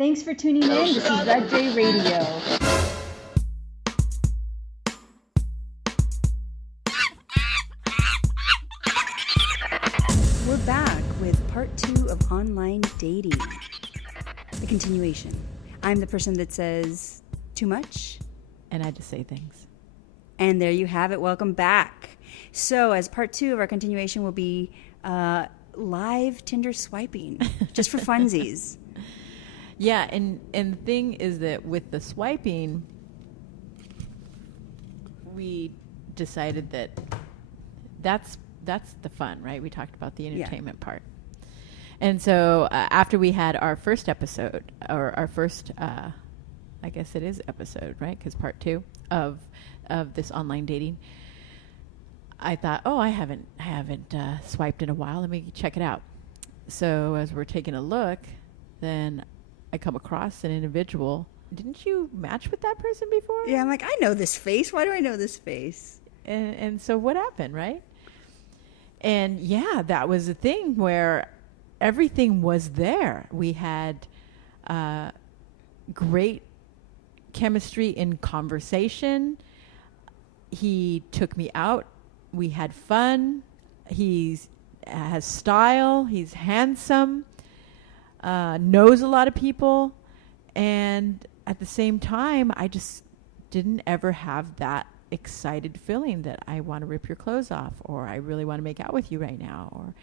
Thanks for tuning in. This is RebJRadio. We're back with part 2 of online dating. The continuation. I'm the person that says too much. And I just say things. And there you have it. Welcome back. So as part 2 of our continuation will be live Tinder swiping, just for funsies. Yeah, and the thing is that with the swiping, we decided that that's the fun, right? We talked about the entertainment part. And so after we had our first episode, or our first, I guess it is episode, right? Because part 2 of this online dating, I thought, I haven't swiped in a while. Let me check it out. So as we're taking a look, then I come across an individual. Didn't you match with that person before? Yeah, I'm like, I know this face. Why do I know this face? And so what happened, right? And yeah, that was a thing where everything was there. We had great chemistry in conversation. He took me out. We had fun. He has style. He's handsome. Knows a lot of people. And at the same time, I just didn't ever have that excited feeling that I want to rip your clothes off, or I really want to make out with you right now, or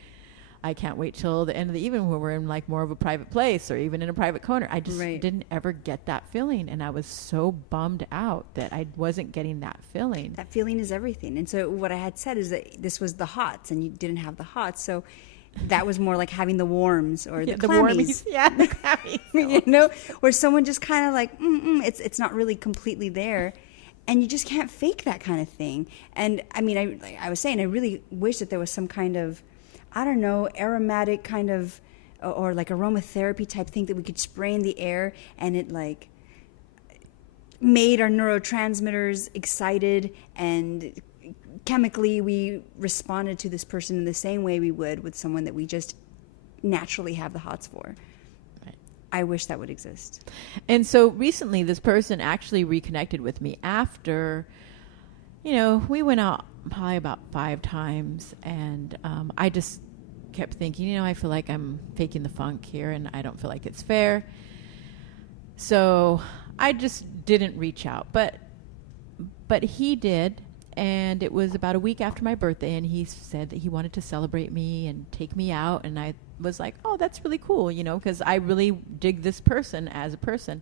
I can't wait till the end of the evening when we're in like more of a private place or even in a private corner. I just didn't ever get that feeling. And I was so bummed out that I wasn't getting that feeling. That feeling is everything. And so what I had said is that this was the hots and you didn't have the hots. So that was more like having the warms or the clammies. Yeah, the clammies. You know, where someone just kind of like, it's not really completely there. And you just can't fake that kind of thing. And I mean, I was saying, I really wish that there was some kind of, I don't know, aromatic kind of, or like aromatherapy type thing that we could spray in the air and it like made our neurotransmitters excited, and chemically we responded to this person in the same way we would with someone that we just naturally have the hots for. I wish that would exist. And so recently this person actually reconnected with me after, we went out probably about 5 times, and I just kept thinking, I feel like I'm faking the funk here and I don't feel like it's fair. So I just didn't reach out, but he did. And it was about a week after my birthday, and he said that he wanted to celebrate me and take me out. And I was like, oh, that's really cool, because I really dig this person as a person.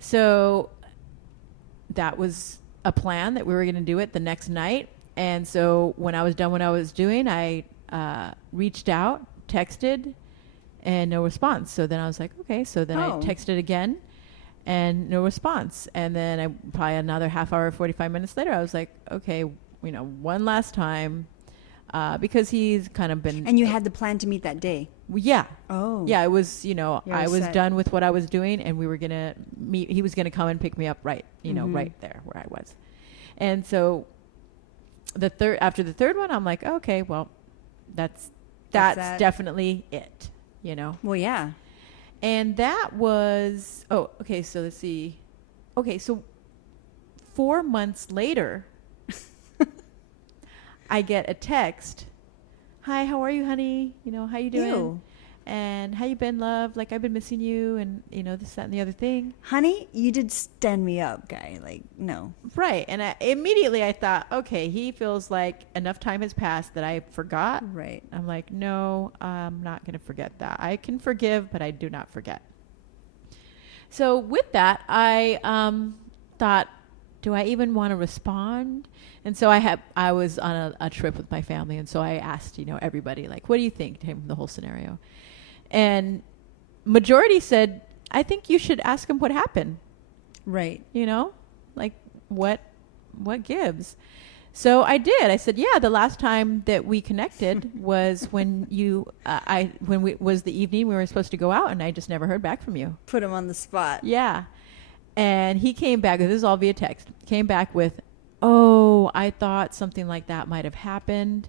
So that was a plan that we were going to do it the next night. And so when I was done what I was doing, I reached out, texted, and no response. So then I was like, okay. So then I texted again. And no response. And then probably another half hour, 45 minutes later, I was like, okay, one last time, because he's kind of been. And you had the plan to meet that day? Yeah. Oh. Yeah, it was, I was set. done with what I was doing, and we were going to meet. He was going to come and pick me up right there where I was. And so after the third one, I'm like, okay, well, that's definitely it, Well, yeah. And that was, so let's see. Okay, so 4 months later, I get a text. Hi, how are you, honey? How you doing? Ew. And how you been, love? Like, I've been missing you, and, this, that, and the other thing. Honey, you did stand me up, guy. Like, no. Right. And immediately I thought, okay, he feels like enough time has passed that I forgot. Right. I'm like, no, I'm not going to forget that. I can forgive, but I do not forget. So with that, I thought, do I even want to respond? And so I was on a trip with my family, and so I asked, everybody, like, what do you think, the whole scenario? And majority said, I think you should ask him what happened. Right. Like what gives? So I did. I said, yeah, the last time that we connected was when was the evening we were supposed to go out, and I just never heard back from you. Put him on the spot. Yeah. And he came back, this is all via text, came back with, I thought something like that might have happened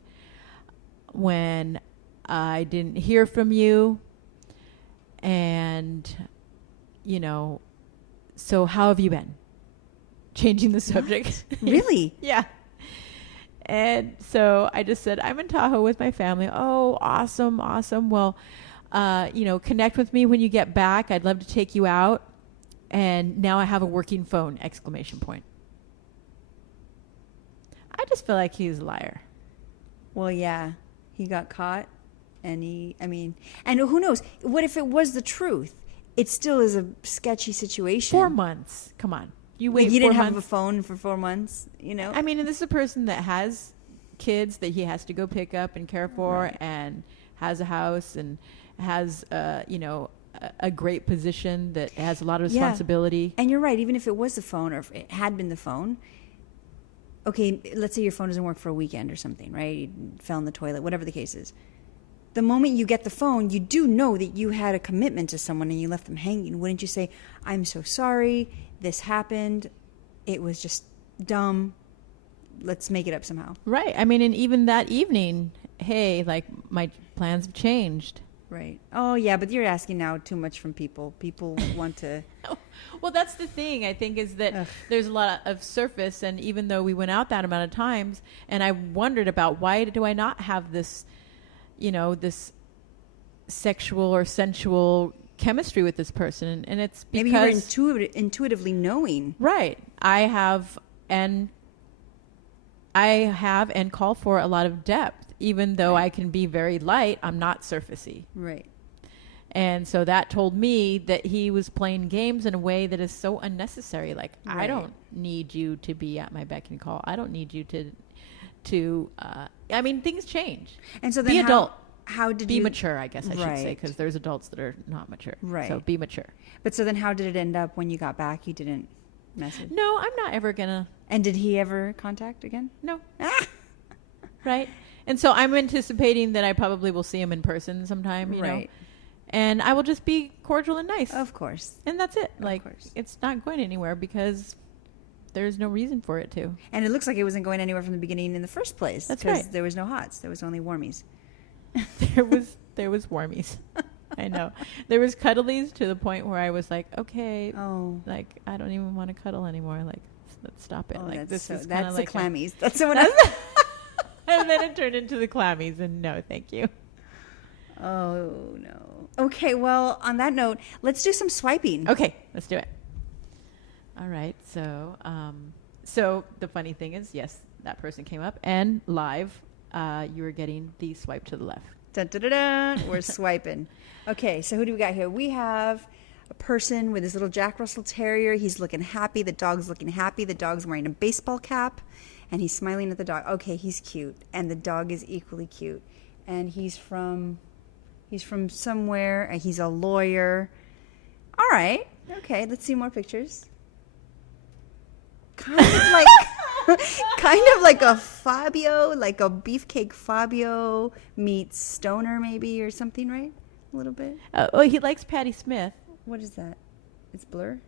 when I didn't hear from you. And so how have you been? Changing the subject. Really? Yeah. And so I just said, I'm in Tahoe with my family. Oh, awesome. Well, connect with me when you get back. I'd love to take you out. And now I have a working phone, ! I just feel like he's a liar. Well, yeah, he got caught, and and who knows? What if it was the truth? It still is a sketchy situation. 4 months. Come on. You wait. Like, you didn't 4 have a months? phone for 4 months, I mean, and this is a person that has kids that he has to go pick up and care for, Right. and has a house and has, a great position that has a lot of responsibility. And you're right. Even if it was the phone, or if it had been the phone, okay, let's say your phone doesn't work for a weekend or something, right? You fell in the toilet, whatever the case is. The moment you get the phone, you do know that you had a commitment to someone and you left them hanging. Wouldn't you say, I'm so sorry, this happened, it was just dumb, let's make it up somehow? Right. I mean, and even that evening, hey, like, my plans have changed. Right. Oh, yeah, but you're asking now too much from people. People want to... Well, that's the thing, I think, is that there's a lot of surface, and even though we went out that amount of times, and I wondered about why do I not have this, this sexual or sensual chemistry with this person, and it's because... Maybe you were intuitively knowing. Right. I have and call for a lot of depth. Even though I can be very light, I'm not surfacey. Right. And so that told me that he was playing games in a way that is so unnecessary. Like, Right. I don't need you to be at my beck and call. I don't need you to I mean, things change. And so then be adult. How did be you... mature, I guess I should say, Right. because there's adults that are not mature. Right. So be mature. But so then how did it end up when you got back? You didn't message? No, I'm not ever going to. And did he ever contact again? No. Ah! Right. And so I'm anticipating that I probably will see him in person sometime, you know. Right. And I will just be cordial and nice. Of course. And that's it. Of Like, course. it's not going anywhere because there's no reason for it to. And it looks like it wasn't going anywhere from the beginning in the first place. That's 'cause right. There was no hots. There was only warmies. There was warmies. I know. There was cuddlies to the point where I was like, okay, Oh. like, I don't even want to cuddle anymore. Like, let's stop it. Oh, Like, that's is that's like the clammies. That's the one. And then it turned into the clammies, and no, thank you. Oh, no. Okay, well, on that note, let's do some swiping. Okay, let's do it. All right. So, so the funny thing is, yes, that person came up, and live, you were getting the swipe to the left. Dun, dun, dun, dun. We're swiping. Okay, so who do we got here? We have a person with his little Jack Russell Terrier. He's looking happy. The dog's looking happy. The dog's wearing a baseball cap, and he's smiling at the dog. Okay, he's cute, and the dog is equally cute. And he's from somewhere. He's a lawyer. All right. Okay, let's see more pictures. Kind of like a Fabio, like a beefcake Fabio meets Stoner, maybe, or something, right? A little bit. Oh, he likes Patti Smith. What is that? It's Blur?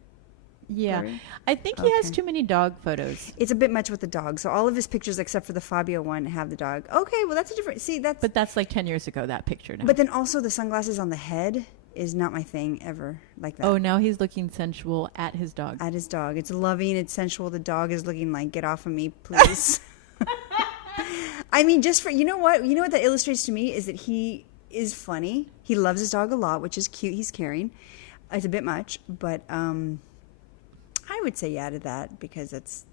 Yeah. Blurry? I think he has Okay. too many dog photos. It's a bit much with the dog. So all of his pictures, except for the Fabio one, have the dog. Okay, well, that's a different... See, that's... But that's like 10 years ago, that picture now. But then also the sunglasses on the head is not my thing ever, like that. Oh, now he's looking sensual at his dog. At his dog. It's loving, it's sensual. The dog is looking like, get off of me, please. I mean, just for... You know what that illustrates to me is that he is funny. He loves his dog a lot, which is cute. He's caring. It's a bit much, but I would say yeah to that because it's...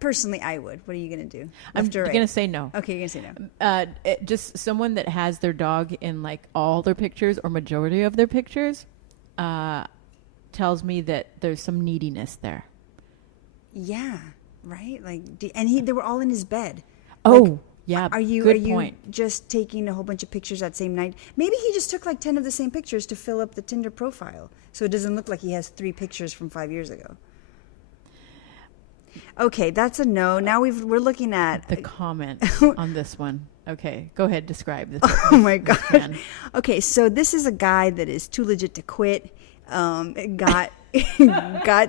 personally, I would. What are you going to do? I'm Left or right? going to say no. Okay, you're going to say no. Just someone that has their dog in like all their pictures or majority of their pictures tells me that there's some neediness there. Yeah, right? Like, and they were all in his bed. Oh, Like, yeah. Are you good point. just taking a whole bunch of pictures that same night? Maybe he just took like 10 of the same pictures to fill up the Tinder profile, so it doesn't look like he has 3 pictures from 5 years ago. Okay, that's a no. Now we're looking at The comment on this one. Okay, go ahead. Describe this. Oh my this God. man. Okay, so this is a guy that is too legit to quit. Got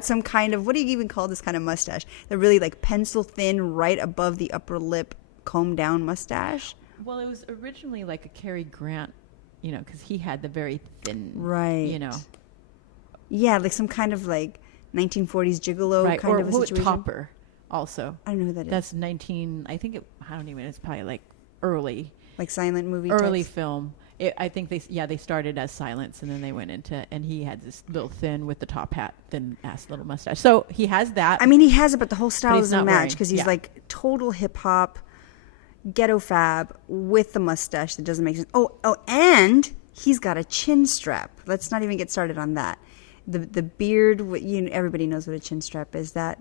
some kind of, what do you even call this kind of mustache? The really like pencil thin, right above the upper lip, comb down mustache. Well, it was originally like a Cary Grant, because he had the very thin, Right. Yeah, like some kind of like 1940s gigolo Right. kind Or of a situation. Topper also. I don't know who that is. That's 19, I think I don't even, it's probably like early Like silent movie early types? film. I think they started as silence and then they went into, and he had this little thin with the top hat, thin ass little mustache. So he has that. I mean, he has it, but the whole style he's doesn't not match wearing- because he's yeah. like total hip hop, ghetto fab with the mustache that doesn't make sense. Oh, and he's got a chin strap. Let's not even get started on that. The beard, everybody knows what a chin strap is. That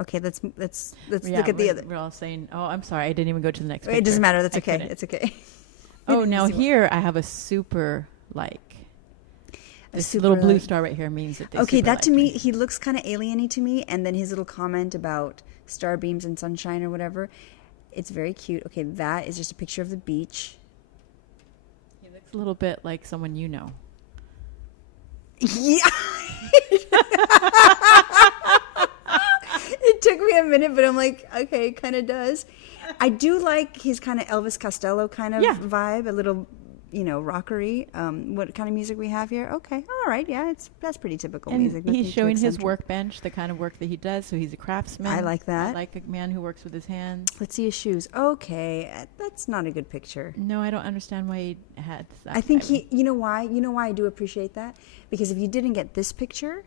okay? Let's Yeah, look at the other. We're all saying, "Oh, I'm sorry, I didn't even go to the next." It doesn't picture. matter. That's I okay. couldn't." It's okay. Oh, now See what- here I have a super like. This super little blue like- star right here means that they Okay, super that to like me, he looks kind of alien-y to me. And then his little comment about star beams and sunshine or whatever, it's very cute. Okay, that is just a picture of the beach. He looks a little bit like someone you know. Yeah. It took me a minute, but I'm like, okay, it kind of does. I do like his kind of Elvis Costello kind of Yeah. vibe, a little, rockery. What kind of music we have here? Okay, all right, yeah, that's pretty typical And music. nothing he's too showing his eccentric. workbench, the kind of work that he does. So he's a craftsman. I like that. I like a man who works with his hands. Let's see his shoes. Okay, that's not a good picture. No, I don't understand why he had that. I think you know why? You know why I do appreciate that? Because if you didn't get this picture,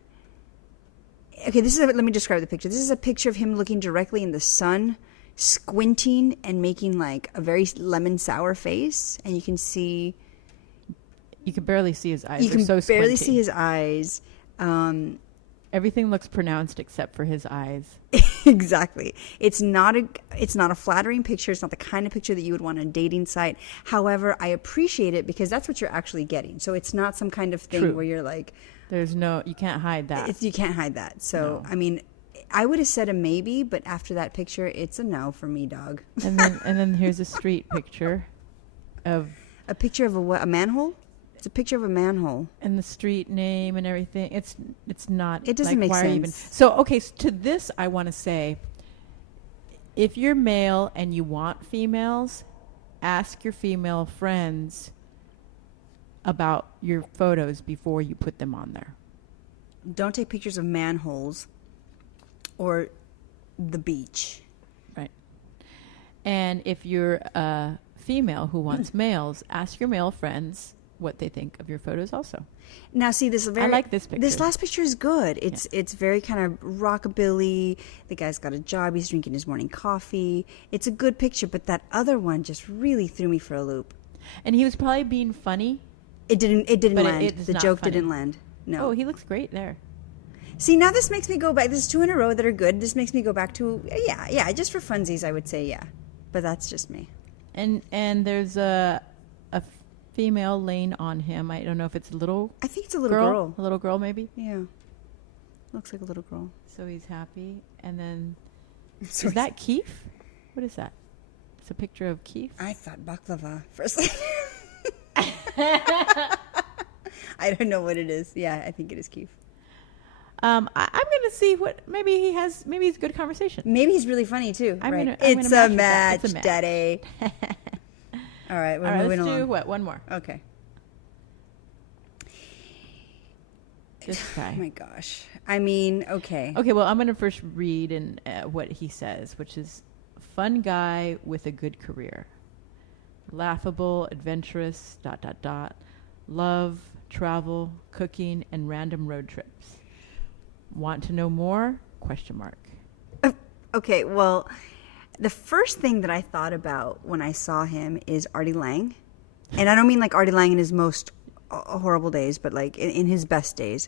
okay, let me describe the picture. This is a picture of him looking directly in the sun, squinting and making like a very lemon sour face, and you can see You can barely see his eyes. you They're can so barely squinty. see his eyes. Everything looks pronounced except for his eyes. Exactly. It's not a flattering picture. It's not the kind of picture that you would want on a dating site. However, I appreciate it because that's what you're actually getting. So it's not some kind of thing True. where you're like, You can't hide that. you can't hide that. So, No. I mean, I would have said a maybe, but after that picture, it's a no for me, dog. And then here's a street picture of A picture of a manhole? It's a picture of a manhole. and the street name and everything. It's not. It doesn't like, make why are you sense. So okay, to this I want to say, if you're male and you want females, ask your female friends about your photos before you put them on there. Don't take pictures of manholes or the beach. Right. And if you're a female who wants males, ask your male friends what they think of your photos also. Now, see, this is very. like this picture. This last picture is good. It's very kind of rockabilly. The guy's got a job. He's drinking his morning coffee. It's a good picture, but that other one just really threw me for a loop. And he was probably being funny. It didn't But land. it's The not joke funny. didn't land. No. Oh, he looks great there. See, now this makes me go back. There's two in a row that are good. This makes me go back to, yeah, just for funsies, I would say, yeah. But that's just me. And there's a female laying on him. I don't know if it's a little I think it's a little girl. A little girl maybe. Yeah. Looks like a little girl. So he's happy. And then So is that Keith? What is that? It's a picture of Keith. I thought baklava for a second. I don't know what it is. Yeah, I think it is Keith. I'm gonna see what maybe he's a good conversation. Maybe he's really funny too. I'm right? gonna It's match a with that. match, It's a match. daddy. All right, we're All right, moving let's along. do what? One more. Okay. This guy. Oh my gosh. I mean, okay. Okay, well, I'm going to first read and what he says, which is fun guy with a good career. Laughable, adventurous, ... Love, travel, cooking, and random road trips. Want to know more? ? Okay, well, the first thing that I thought about when I saw him is Artie Lang. And I don't mean like Artie Lang in his most horrible days, but like in his best days,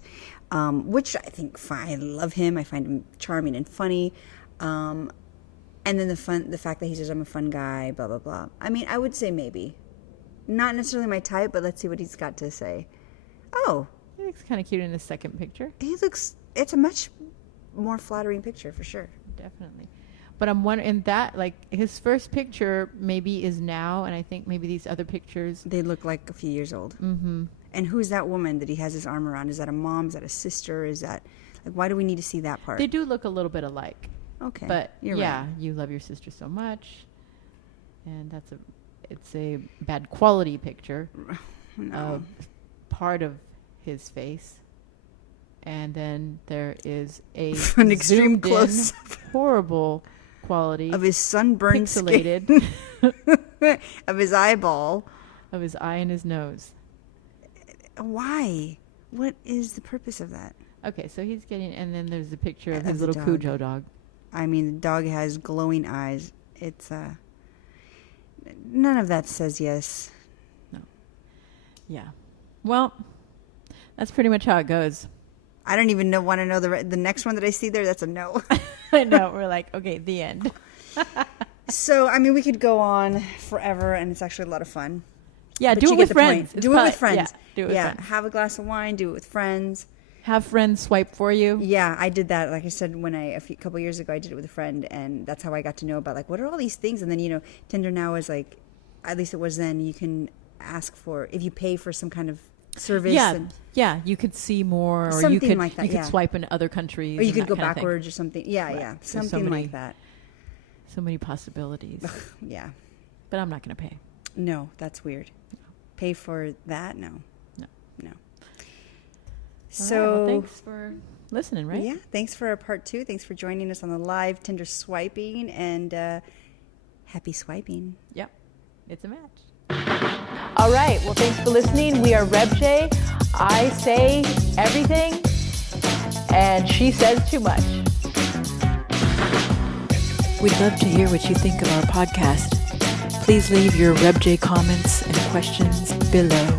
which I think fine. I love him. I find him charming and funny. And then the fact that he says I'm a fun guy, blah blah blah. I mean, I would say maybe, not necessarily my type, but let's see what he's got to say. Oh, He looks kind of cute in his second picture. he looks. It's a much more flattering picture for sure. Definitely. But I'm wondering that, like, his first picture maybe is now, and I think maybe these other pictures. They look like a few years old. Mm-hmm. And who's that woman that he has his arm around? Is that a mom? Is that a sister? Is that like why do we need to see that part? They do look a little bit alike. Okay, But you're yeah, right. you love your sister so much, and it's a bad quality picture No. of part of his face. and then there is a An extreme zoomed in, close horrible quality of his sunburned pixelated skin, of his eyeball. of his eye and his nose. Why? What is the purpose of that? Okay, so he's getting, and then there's a picture of his the little dog. Cujo dog. I mean, the dog has glowing eyes. It's none of that says yes. No. Yeah. Well, that's pretty much how it goes. I don't even want to know the next one that I see there. That's a no. I know. We're like, okay, the end. So, I mean, we could go on forever, and it's actually a lot of fun. Yeah, But do you it get with the friends. point. It's Do it with fun. friends. Yeah, do it with friends. Have a glass of wine. Do it with friends. Have friends swipe for you. Yeah, I did that. Like I said, when couple years ago, I did it with a friend, and that's how I got to know about, like, what are all these things? And then, Tinder now is like, at least it was then, you can ask for, if you pay for some kind of service. Yeah, you could see more, or Something you could like that, you could yeah. swipe in other countries, Or you and could that go kind of thing. backwards or something. Yeah, Right. yeah. There's so Something many- like that. So many possibilities. Yeah. But I'm not going to pay. No, that's weird. Pay for that? No. No. No. All So, right, well, thanks for listening, right? yeah, thanks for part 2. Thanks for joining us on the live Tinder swiping, and happy swiping. Yep. It's a match. All right. Well, thanks for listening. We are RebJ. I say everything, and she says too much. We'd love to hear what you think of our podcast. Please leave your RebJ comments and questions below.